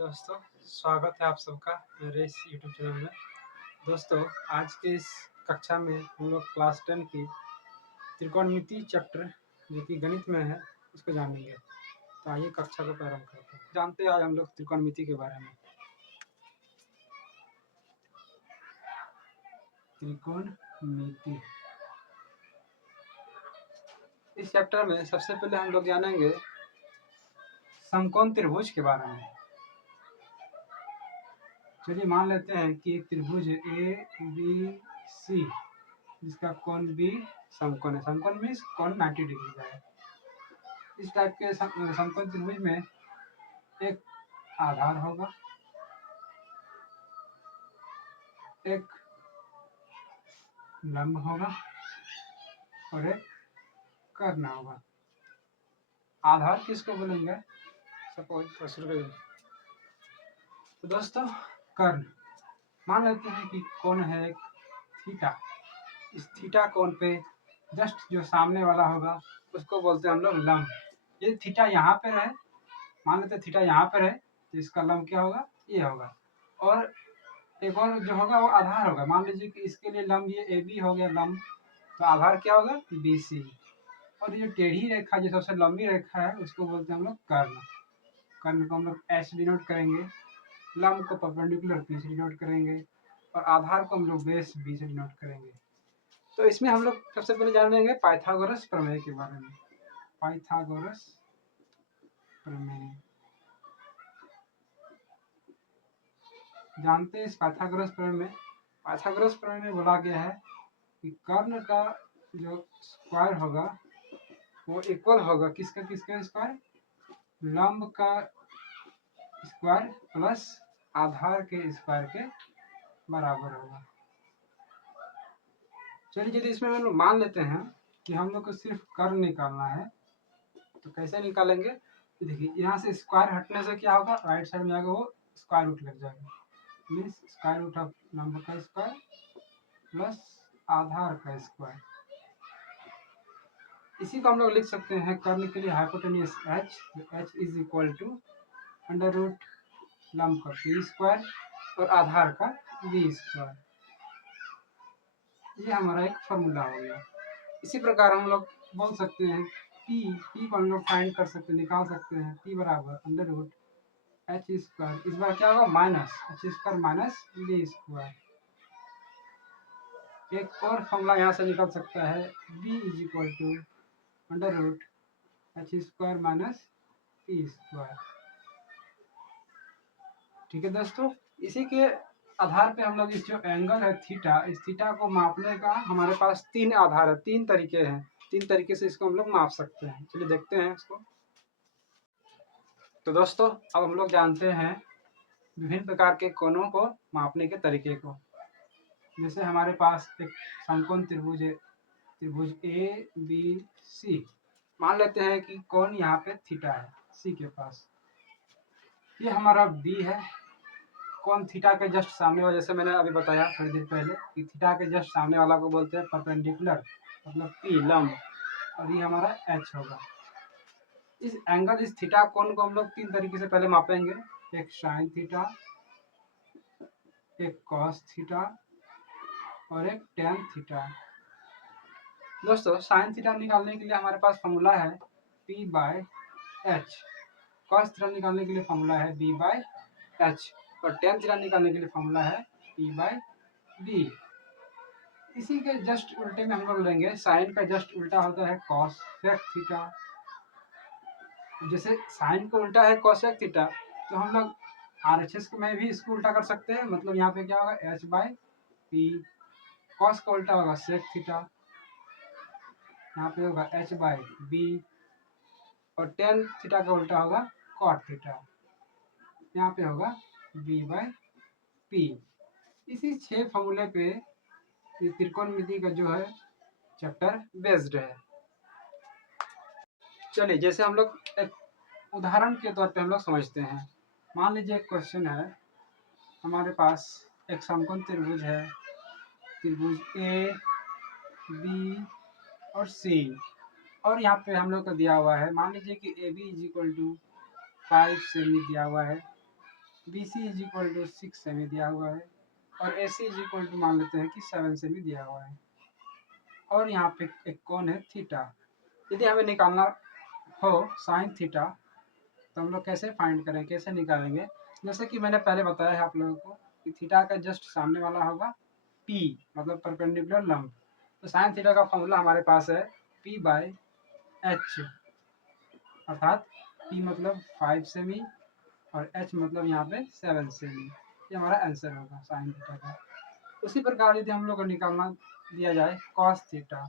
दोस्तों, स्वागत है आप सबका मेरे इस यूट्यूब चैनल में। दोस्तों, आज के इस कक्षा में हम लोग क्लास 10 की त्रिकोणमिति चैप्टर जो कि गणित में है उसको जानेंगे। तो आइए कक्षा को प्रारंभ करते हैं। जानते हैं आज हम लोग त्रिकोणमिति के बारे में। त्रिकोणमिति इस चैप्टर में सबसे पहले हम लोग जानेंगे समकोण त्रिभुज के बारे में। चलिए मान लेते हैं कि एक त्रिभुज ए बी सी जिसका कोण बी समकोण है। समकोण मीन्स कोण 90 डिग्री का है। इस टाइप के समकोण त्रिभुज में एक आधार होगा, एक लंब होगा और एक कर्ण होगा। आधार किसको बोलेंगे? सपोज शुरू करें तो दोस्तों कर्ण मान लेते हैं कि कोण है एक थीटा। इस थीटा कोण पे जस्ट जो सामने वाला होगा उसको बोलते हैं हम लोग लंब। ये थीटा यहाँ पे है, मान लेते हैं थीटा यहाँ पर है तो इसका लंब क्या होगा? ये होगा। और एक और जो होगा वो आधार होगा। मान लीजिए कि इसके लिए लंब ये ए बी हो गया लंब, तो आधार क्या होगा? B C. और ये टेढ़ी रेखा जो सबसे लंबी रेखा है उसको बोलते हैं हम लोग कर्ण। कर्ण को हम लोग एच डिनोट करेंगे, लंब को परपेंडिकुलर पी से डिनोट करेंगे और आधार को हम लोग बेस बी से डिनोट करेंगे। तो इसमें हम लोग सबसे पहले जान लेंगे पाइथागोरस प्रमेय के बारे में। पाइथागोरस प्रमेय जानते हैं। इस पाइथागोरस प्रमेय में बोला गया है कि कर्ण का जो स्क्वायर होगा वो इक्वल होगा किसका स्क्वायर? लंब का स्क्वायर प्लस आधार के स्क्वायर के बराबर होगा। चलिए यदि इसमें हम लोग मान लेते हैं कि हम लोग को सिर्फ कर्ण निकालना है तो कैसे निकालेंगे? देखिए यहाँ से स्क्वायर हटने से क्या होगा? राइट साइड में आएगा वो स्क्वायर रूट लग जाएगा। मीन्स स्क्वायर रूट ऑफ लंब का स्क्वायर प्लस आधार का स्क्वायर। इसी को हम लोग लिख सकते हैं कर्ण के लिए hypotenuse h, h is equal to under root लंब का पी स्क्वायर और आधार का बी स्क्वायर। ये हमारा एक फॉर्मूला हो गया। इसी प्रकार हम लोग बोल सकते हैं p को हम लोग फाइंड कर सकते हैं, निकाल सकते हैं। p बराबर अंडर रूट h स्क्वायर, इस बार क्या होगा? Minus h square minus B square. एक और फॉर्मूला यहाँ से निकल सकता है b is equal to under root h square minus P square. ठीक है दोस्तों, इसी के आधार पे हम लोग इस जो एंगल है थीटा, इस थीटा को मापने का हमारे पास तीन आधार है, तीन तरीके हैं। तीन तरीके से इसको हम लोग माप सकते हैं। चलिए देखते हैं इसको। तो दोस्तों अब हम लोग जानते हैं विभिन्न प्रकार के कोणों को मापने के तरीके को। जैसे हमारे पास एक समकोण त्रिभुज है, त्रिभुज ए बी सी। मान लेते हैं कि कोण यहाँ पे थीटा है सी के पास, ये हमारा बी है। कोण थीटा के जस्ट सामने वाला, जैसे मैंने अभी बताया थोड़ी देर पहले कि थीटा के जस्ट सामने वाला को बोलते हैं परपेंडिकुलर, मतलब पी लंब, और ये हमारा एच होगा। इस एंगल इस थीटा कोण को हम लोग तीन तरीके से पहले मापेंगे, एक साइन थीटा, एक कॉस थीटा और एक टेन थीटा। दोस्तों साइन थीटा निकालने के लिए हमारे पास फॉर्मूला है P by H, cos theta निकालने के लिए फॉर्मूला है बी बाय एच और टेन थीटा निकालने के लिए फॉर्मूला है पी बाय बी। इसी के जस्ट उल्टे में हम लोग लेंगे, साइन का जस्ट उल्टा होता है कॉस थीटा। जैसे साइन को उल्टा है कॉस थीटा, तो हम लोग RHS में भी इसको उल्टा कर सकते हैं। मतलब यहाँ पे क्या होगा? h by P. कॉस का उल्टा होगा सेक थीटा, यहाँ पे होगा h बाय बी। और टेन थीटा का उल्टा होगा कॉट थीटा, यहाँ पे होगा b बाय पी। इसी 6 फॉर्मूले पे ये त्रिकोणमिति का जो है चैप्टर बेस्ड है। चलिए जैसे हम लोग एक उदाहरण के तौर पे हम लोग समझते हैं। मान लीजिए एक क्वेश्चन है, हमारे पास एक समकोण त्रिभुज है, त्रिभुज ए बी और सी, और यहाँ पे हम लोग का दिया हुआ है, मान लीजिए कि A B is equal to 5 सेमी दिया हुआ है B C is equal to 6 सेमी दिया हुआ है और A C is equal to मान लेते हैं कि 7 सेमी दिया हुआ है और यहाँ पे एक कोण है थीटा। यदि हमें निकालना हो साइन थीटा तो हम लोग कैसे फाइंड करें, कैसे निकालेंगे? जैसे कि मैंने पहले बताया है आप लोगों को कि थीटा का जस्ट सामने वाला होगा पी, मतलब परपेंडिकुलर लंब। तो साइन थीटा का फॉर्मूला हमारे पास है पी बाय एच, अर्थात पी मतलब 5 सेमी और एच मतलब यहाँ पे 7 सेमी। ये हमारा आंसर होगा साइन थीटा का। उसी प्रकार यदि हम लोग को निकालना दिया जाए कॉस थीटा,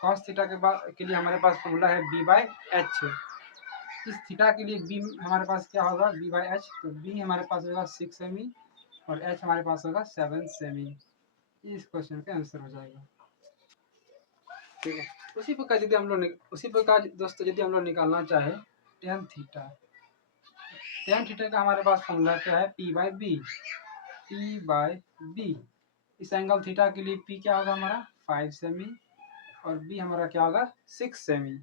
कॉस थीटा के लिए हमारे पास फॉर्मूला है बी बाय एच। इस थीटा के लिए बी हमारे पास क्या होगा, बी बाई एच। तो बी हमारे पास होगा 6 सेमी और एच हमारे पास होगा 7 सेमी। इस क्वेश्चन का आंसर हो जाएगा। ठीक है, उसी प्रकार दोस्तों यदि हम लोग निकालना चाहे टेन थीटा, टेन थीटा का हमारे पास फॉर्मूला क्या है, P by B, P by B. इस एंगल थीटा के लिए पी क्या होगा हमारा 5 सेमी और बी हमारा क्या होगा 6 सेमी।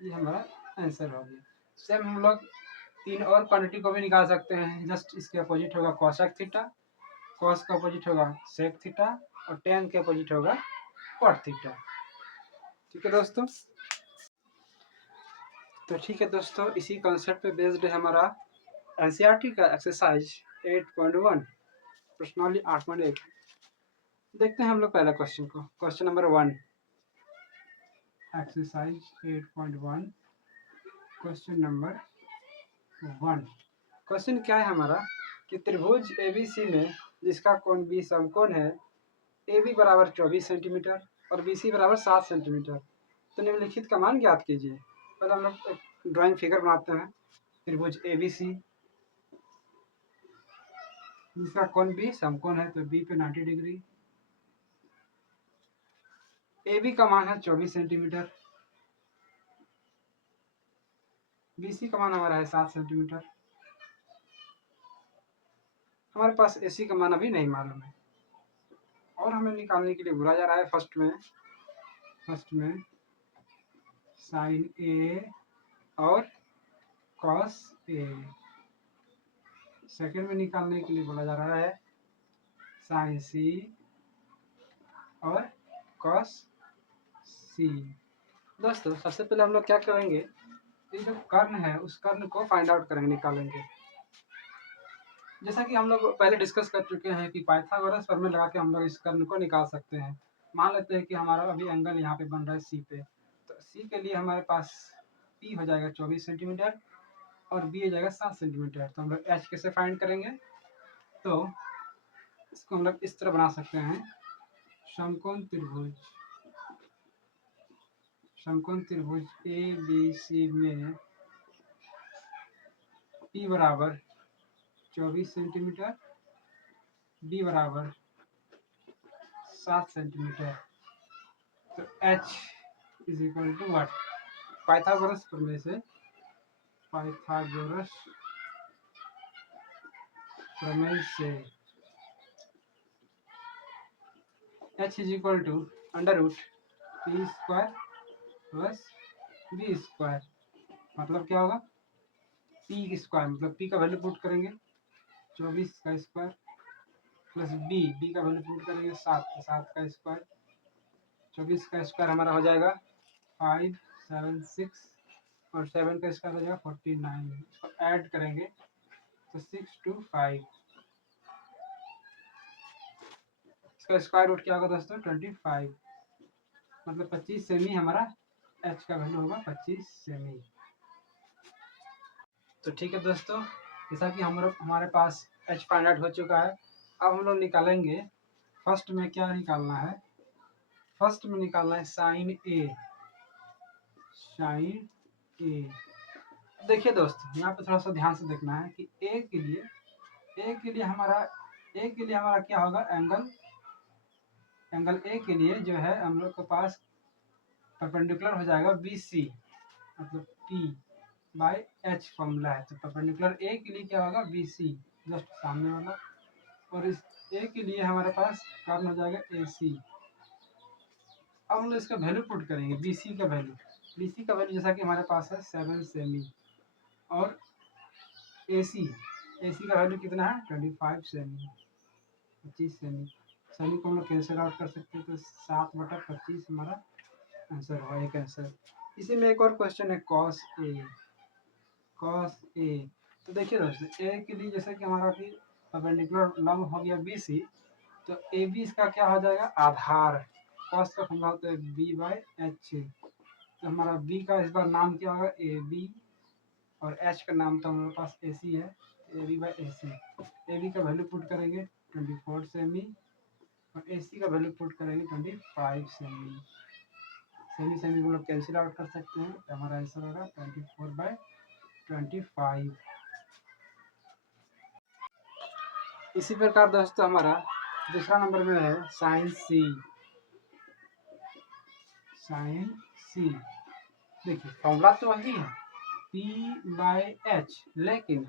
ये हमारा आंसर हो गया। सेम हम लोग तीन और क्वांटिटी को भी निकाल सकते हैं। जस्ट इसके अपोजिट होगा कॉसेक थीटा, कॉस का अपोजिट होगा सेक थीटा और टेन के अपोजिट होगा कॉट थीटा। ठीक है दोस्तों, तो ठीक है दोस्तों, इसी कॉन्सेप्ट पे बेस्ड है हमारा एनसीईआरटी का एक्सरसाइज 8.1 प्रश्नावली 8.1। देखते हैं हम लोग पहला क्वेश्चन को। Question number 1, exercise 8.1, question number 1। Question क्या है हमारा कि त्रिभुज एबीसी में जिसका कोण बी समकोण है, ए बी बराबर 24 सेंटीमीटर और बी सी बराबर 7 सेंटीमीटर, तो निम्नलिखित का मान ज्ञात कीजिए। पहले हम लोग एक ड्राइंग फिगर बनाते हैं। त्रिभुज ए बी सी जिसका कोण बी समकोण है, तो बी पे 90 डिग्री, ए बी का मान है 24 सेंटीमीटर, बी सी का मान हमारा है 7 सेंटीमीटर। हमारे पास ए सी का मान अभी नहीं मालूम है और हमें निकालने के लिए बोला जा रहा है फर्स्ट में साइन ए और कॉस ए, सेकेंड में निकालने के लिए बोला जा रहा है साइन सी और कॉस सी। दोस्तों सबसे पहले हम लोग क्या करेंगे, ये जो कर्ण है उस कर्ण को फाइंड आउट करेंगे, निकालेंगे। जैसा कि हम लोग पहले डिस्कस कर चुके हैं कि पाइथागोरस फॉर्मूला लगा के हम लोग इस कर्ण को निकाल सकते हैं। मान लेते हैं कि हमारा अभी एंगल यहाँ पे बन रहा है सी पे, तो सी के लिए हमारे पास पी हो जाएगा 24 सेंटीमीटर और बी हो जाएगा 7 सेंटीमीटर। तो हम लोग एच कैसे फाइंड करेंगे, तो इसको हम लोग इस तरह बना सकते हैं। समकोण त्रिभुज ए बी सी में पी बराबर 24 सेंटीमीटर, बी बराबर 7 सेंटीमीटर, तो H is equal to what, Pythagoras प्रमेय से, पाइथागोरस प्रमेय से H is equal to under root P square plus B square. मतलब क्या होगा, पी स्क्वायर मतलब पी का वैल्यू पुट करेंगे 24 का स्क्वायर प्लस बी का वैल्यू पुट करेंगे 7 का स्क्वायर। 24 का स्क्वायर हमारा हो जाएगा 576 और 7 का स्क्वायर हो जाएगा 49। इसको ऐड करेंगे तो 6 to 5, इसका स्क्वायर रूट क्या होगा दोस्तों 25, मतलब 25 सेमी हमारा एच का वैल्यू होगा 25 सेमी। तो ठीक है दोस्तों, जैसा कि हमारे पास एच फाइंड आउट हो चुका है। अब हम लोग निकालेंगे, फर्स्ट में क्या निकालना है, फर्स्ट में निकालना है साइन ए। साइन ए, देखिए दोस्तों यहाँ पे थोड़ा सा ध्यान से देखना है कि ए के लिए हमारा क्या होगा, एंगल ए के लिए जो है हम लोग के पास परपेंडिकुलर हो जाएगा बी सी, मतलब पी बाई एच फॉर्मूला है। तो परपेंडिकुलर ए के लिए क्या होगा बी सी, जस्ट सामने वाला, और इस ए के लिए हमारे पास कर्ण हो जाएगा ए सी। अब हम लोग इसका वैल्यू पुट करेंगे, बी सी का वैल्यू जैसा कि हमारे पास है 7 सेमी और AC का वैल्यू कितना है 25 सेमी, 25 सेमी। सेमी को हम लोग कैंसिल आउट कर सकते हैं, तो 7/25 हमारा आंसर हुआ, एक आंसर। इसी में एक और क्वेश्चन है कॉस ए। तो देखिए दोस्तों, ए के लिए जैसे कि हमारा कि परपेंडिकुलर लंब हो गया BC, तो AB इसका क्या हो जाएगा आधार। कॉस का फॉर्मूला होता है B/H। तो हमारा B का इस बार नाम क्या होगा AB, और H का नाम तो हमारे पास AC है, AB/AC। AB का वैल्यू पुट करेंगे 24 सेमी, और AC का वैल्यू पुट करेंगे 25 सेमी। सेमी सेमी को लोग कैंसिल आउट कर सकते हैं, तो हमारा आंसर होगा 24/25। इसी प्रकार दोस्तों हमारा दूसरा नंबर में है साइन C। देखिए फॉर्मूला तो वही है P/H, लेकिन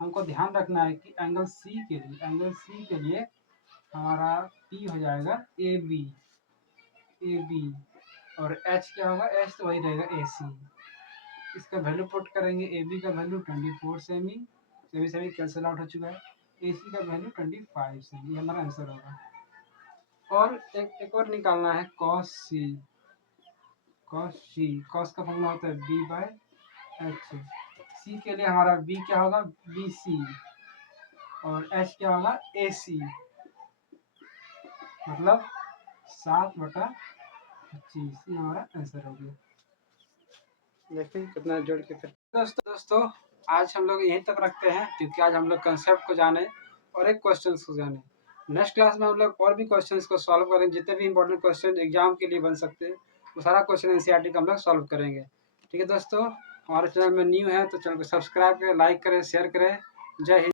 हमको ध्यान रखना है कि एंगल C के लिए हमारा P हो जाएगा AB, और H क्या होगा, H तो वही रहेगा AC। इसका वैल्यू पुट करेंगे, AB का वैल्यू 24 सेमी कैंसिल आउट हो चुका है, AC का वैल्यू 25 सेमी, ये हमारा आंसर होगा। और एक और निकालना है cos का फॉर्मूला होता है B/H। C के लिए हमारा B क्या होगा BC, और H क्या होगा AC, मतलब 7/25, ये हमारा आंसर हो गया। देखिए कितना जोड़ के फिर दोस्तों आज हम लोग यहीं तक रखते हैं, क्योंकि आज हम लोग कंसेप्ट को जाने और एक क्वेश्चन को जाने। नेक्स्ट क्लास में हम लोग और भी क्वेश्चंस को सॉल्व करेंगे, जितने भी इंपॉर्टेंट क्वेश्चन एग्जाम के लिए बन सकते हैं वो सारा क्वेश्चन NCERT का हम लोग सॉल्व करेंगे। ठीक है दोस्तों, हमारे चैनल में न्यू है तो चैनल को सब्सक्राइब करें, लाइक करें, शेयर करें। जय हिंद।